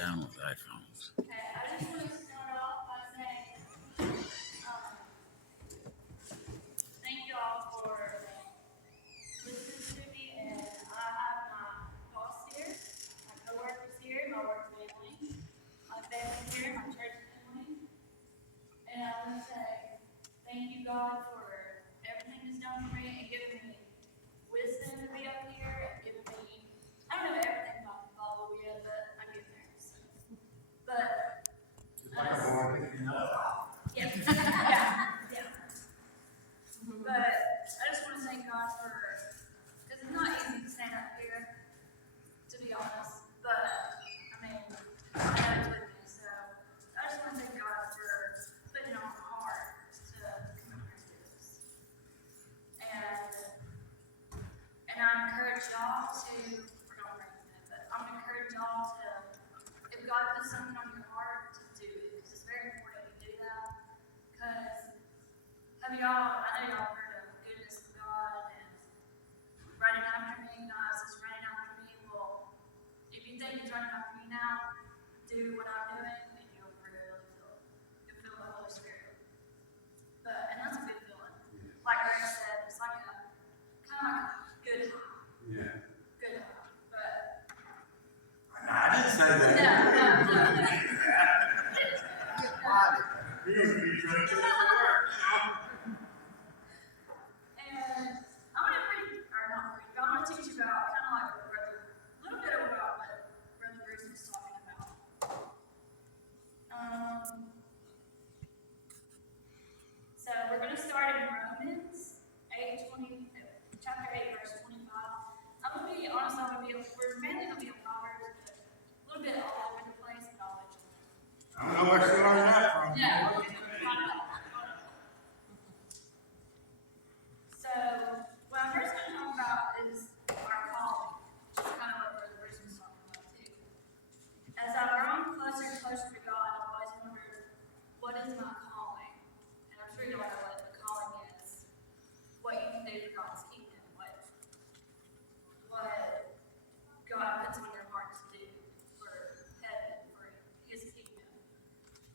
down with iPhones. Okay, I just want to start off by saying thank you all for listening to me, and I have my boss here, my coworkers here, my work family, my family here, my church family, and I want to say thank you God for everything He's done for me and giving me wisdom to be up here and giving me, I don't know everything about the Bible yet, but I'm getting there. So. But yeah. But I just want to thank God for, because it's not easy to stand up here, to be honest. But I mean, I know it's with me, so I just want to thank God for putting it on my heart to come up here and do this. And I encourage y'all to, we're not bringing it, but I'm gonna encourage y'all to, if God puts something on your heart, to do it, because it's very important you do that. Because have y'all, I know y'all heard of goodness of God and running after me, God is running after me. Well, if you think He's running after me now, do what I'm doing, and you'll really feel it. You'll feel the Holy Spirit. And that's a good feeling. Like Greg said, it's like a kind of like a good high. Yeah. Good high. But I didn't say that. no. And I'm going to teach you about kind of like what a little bit about what Brother Bruce was talking about. So we're going to start in Romans 8:20, chapter 8, verse 25. I'm going to be honest, we're mainly going to be on Proverbs, but a little bit all over the place, but I'll let you know. I don't know where she learned that from. Yeah. So, what I'm first going to talk about is our calling, which is kind of what Brother Bruce was talking about too. As I've grown closer and closer to God, I've always wondered, what is my calling? And I'm sure you all know what the calling is. What you can do for God's kingdom, what God puts on your heart to do for heaven, for His kingdom.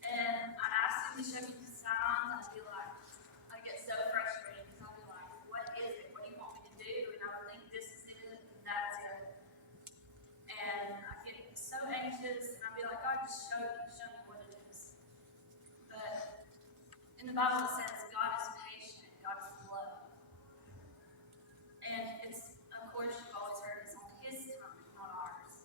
And I asked Him to show me the signs. I'd get so frustrated because I'd be like, what is it? What do you want me to do? And I would think this is it, and that's it. And I'd get so anxious, and I'd be like, God, just show me what it is. But in the Bible it says God is patient, God is love. And it's, of course, you've always heard it's on His time, not ours.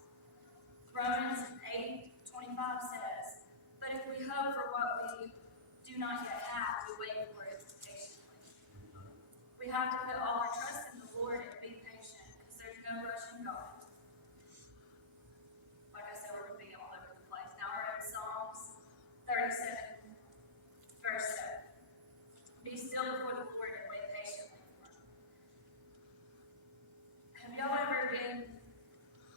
Romans 8:25 says, but if we hope for what we do not yet have, we wait for it patiently. We have to put all our trust in the Lord and be patient, because there's no rush in God. Like I said, we're going to be all over the place. Now we're in Psalms 37, verse 7. Be still before the Lord and wait patiently for Him. Have y'all ever been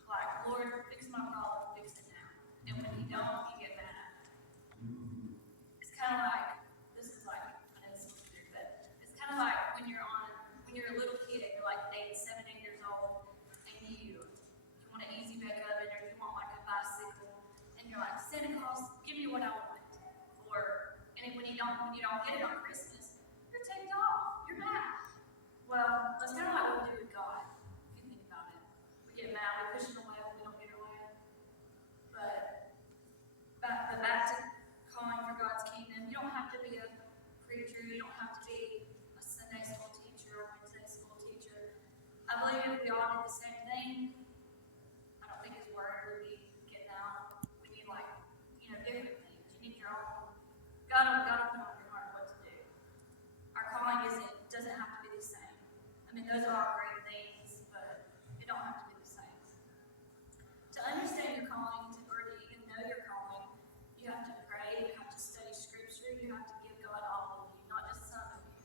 like, Lord, fix my problem, fix it now? And when He don't, you get mad. It's kind of like, this is like, I know this is weird, but it's kind of like when you're a little kid and you're like 7, 8 years old, and you want an easy bake oven, or you want like a bicycle, and you're like, Santa Claus, give me what I want. And when you don't get it on Christmas, you're ticked off, you're mad. Well, that's kind of like what we do with God, if you think about it. We get mad, we push Him away when we don't get our way. But back to calling for God's kingdom, you don't have to be a preacher, you don't have to be a Sunday school teacher or Wednesday school teacher. I believe if we all did the same thing, I don't think His word would be getting out. We need different things. You need your own. God will put on your heart what to do. Our calling doesn't have to be the same. I mean, those are all great things, but it don't have to be the same. To understand your calling, or to even know your calling, you have to pray, you have to study Scripture, you have to give God all of you, not just some of you.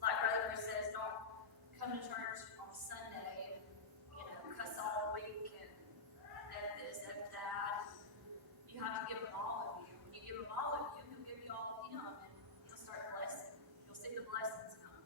Like Brother Bruce says, don't come to church on Sunday and cuss all week and this, that. You have to give Him all of you. When you give Him all of you, He'll give you all of Him, and He'll start blessing. You'll see the blessings come.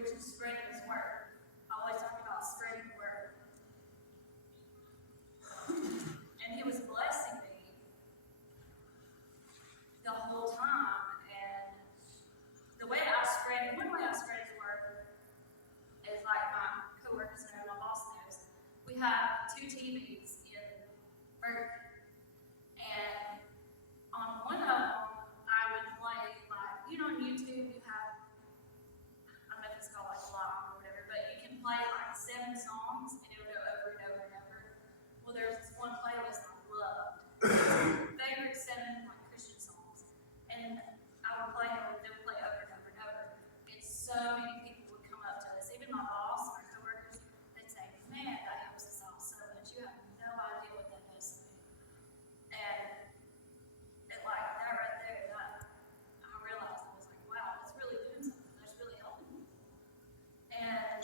which is spreading his word. I always talk about spreading the word. And he was blessing me the whole time. And the way I spread, one way I spread his word is like my coworkers know, my boss knows. We have 2 TVs in Burger King. And on one of them, I would play, like, on YouTube, you have, I don't know if it's called like live or whatever, but you can play like 7 songs and it'll go over and over and over. Well, there's this one playlist I loved. Favorite 7 like Christian songs. And I would play them, they would play over and over and over. And so many people would come up to us, even my boss, my coworkers, they'd say, man, that helps us out so much. You have no idea what that does to me. And like that right there, I realized, I was like, wow, that's really doing something. That's really helping me. And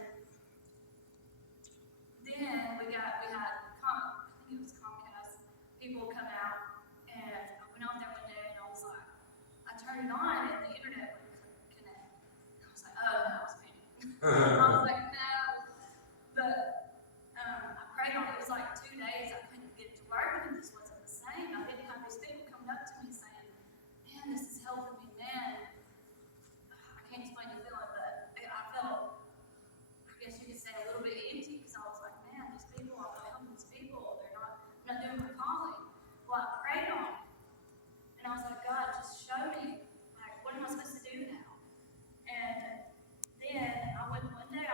then we had, I think it was Comcast, people come out, and I went out there one day, and I was like, I turned it on, and the internet wouldn't connect. I was like, oh, no, I was panicking. I was like, no. But I prayed on it. It was like 2 days. I couldn't get it to work, and this wasn't the same. I didn't have these people coming up to me saying, man, this is helping me, man. I can't explain the feeling, but I felt, I guess you could say, a little bit empty, because I was like, man, these people, I'm not helping these people. I'm not doing my calling. Well, I prayed on it. And I was like, God, just show me, like, what am I supposed to do now? And then I went one day,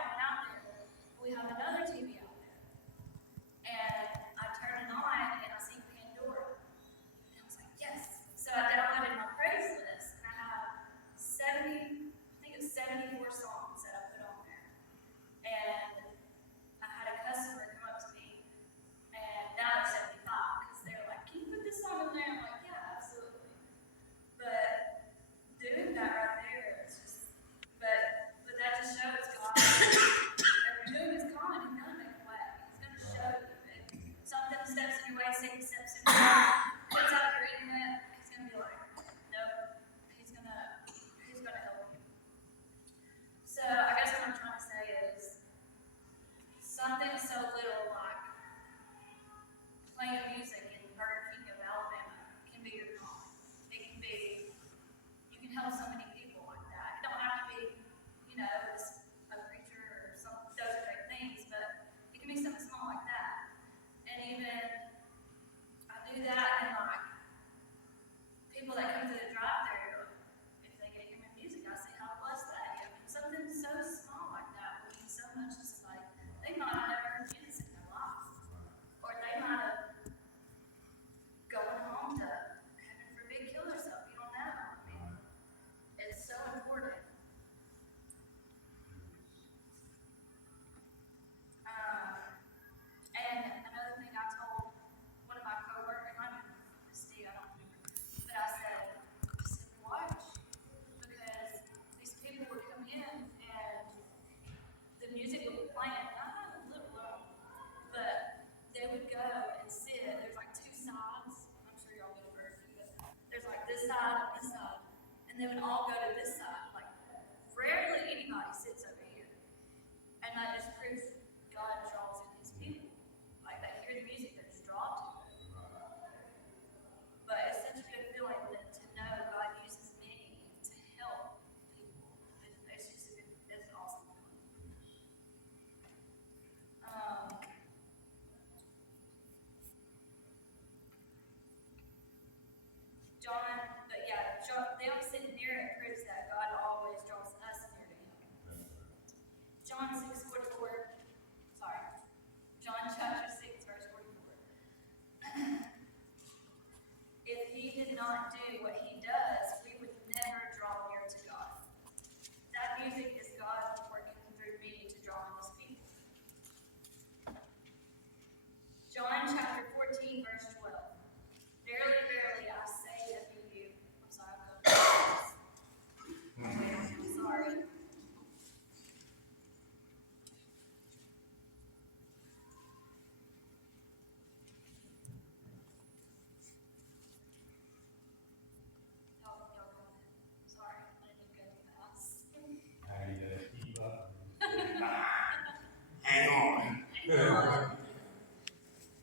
Hang on. Verily,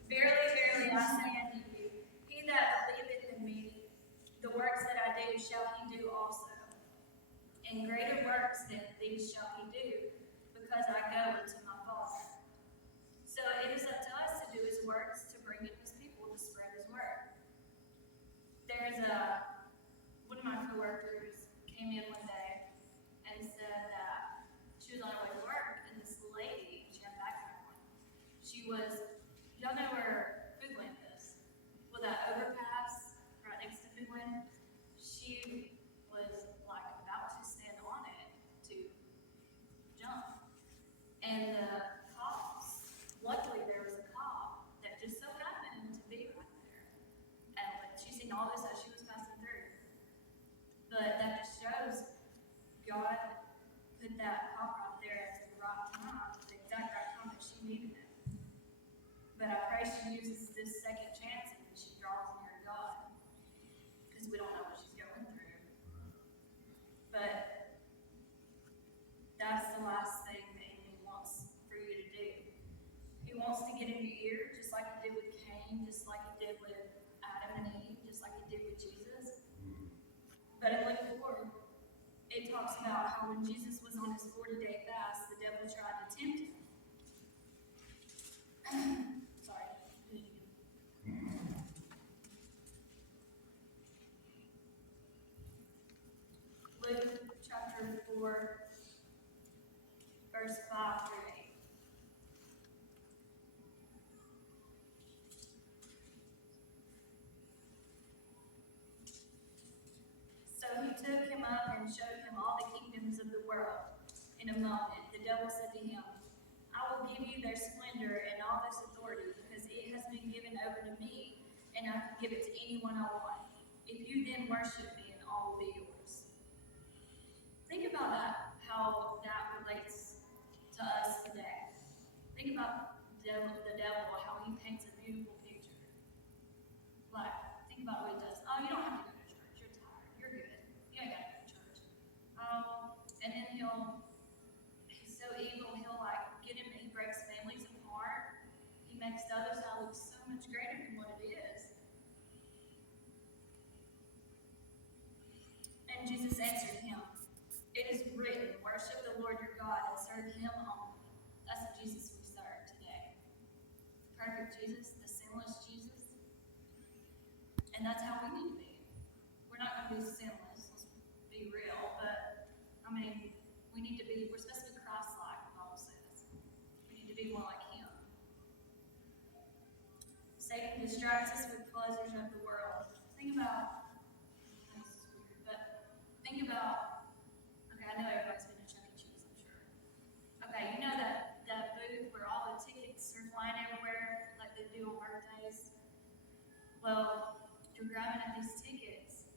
verily, I say unto you, he that believeth in me, the works that I do shall he do also. And greater works than these shall he do, because I go unto my Father. So it is up to us to do his works, to bring in his people, to spread his word. There's one of my coworkers came in one day and said that she was on her way to work, and this lady, she had a backpack on. She was, y'all know where Food Land is? Well, that overpass right next to Food Land, she was like about to stand on it to jump. And the cops, luckily there was a cop that just so happened to be right there. And she seen all this as she was passing through. But that just shows God put that cop right there at the right time, the exact right time that she needed it. But I pray she uses this second chance and she draws near to God. Because we don't know what she's going through. But that's the last thing the enemy wants for you to do. He wants to get in your ear, just like he did with Cain, just like he did with Adam and Eve, just like he did with Jesus. But in Luke 4, it talks about how when Jesus was on his 40-day fast, the devil tried to tempt him. Sorry. Luke chapter 4, verse 5 through 8. So he took him up and showed him all the kingdoms of the world. In a moment, the devil said to him, I will give you their splendor and all this authority, because it has been given over to me, and I can give it to anyone I want. If you then worship me, and all will be yours. Think about that, how that relates to us today. Think about the devil, how he paints a beautiful picture. Like, think about what he does. Oh, you don't have to go to church. You're tired. You're good. You ain't got to go to church. And then he's so evil, he'll like get him, he breaks families apart. He makes the other side look so much greater than what it is. And Jesus answered him, it is written, worship the Lord your God and serve him only. That's the Jesus we serve today. The perfect Jesus, the sinless Jesus. And that's how we need to be. We're not going to be sinless, let's be real, but I mean, we need to be, we're supposed to be Christ-like, the Bible says. We need to be more like him. Satan distracts us with pleasures of the world. Think about, this is weird, but think about, okay, I know everybody's been to Chuck E. Cheese, I'm sure. Okay, you know that booth where all the tickets are flying everywhere, like they do on birthdays? Well, you're grabbing at these tickets,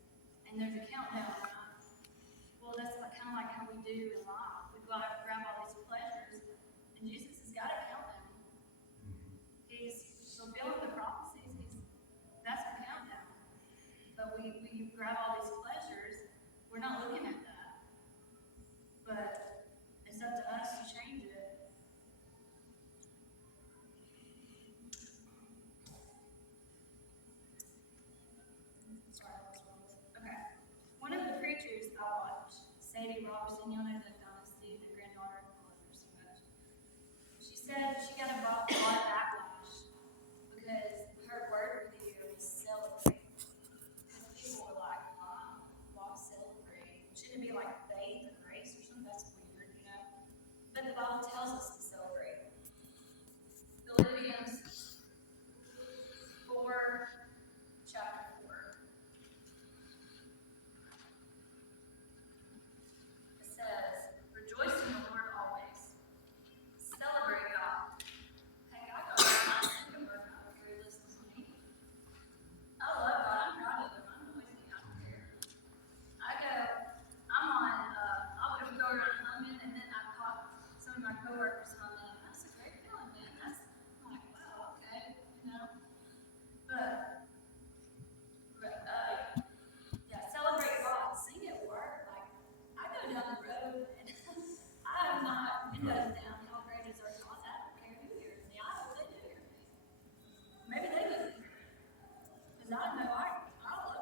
and there's a countdown, right? Well, that's kind of like how we do in life. We grab all these pleasures, and Jesus has got a countdown. He's fulfilling the prophecies. That's the countdown. But we grab all these pleasures. We're not looking at that. But it's up to us to change it. Sorry, I lost words. Okay. One of the preachers I watched, Sadie Robertson, y'all know the Dynasty, the granddaughter of the Clippers so much. She said she got a lot of backlash because her word for the year was celebrate. Because people were like, why celebrate? Shouldn't it be like faith and grace or something? That's weird, you know? But the Bible tells us to celebrate. Philippians 4, chapter 4. It says, rejoice in the Lord always. Celebrate God. Hey, I got my second birth out of here listens to me. I love God. I'm proud of him. I'm noisy. I don't care. I'm on, I would go around humming, and then I caught some of my coworkers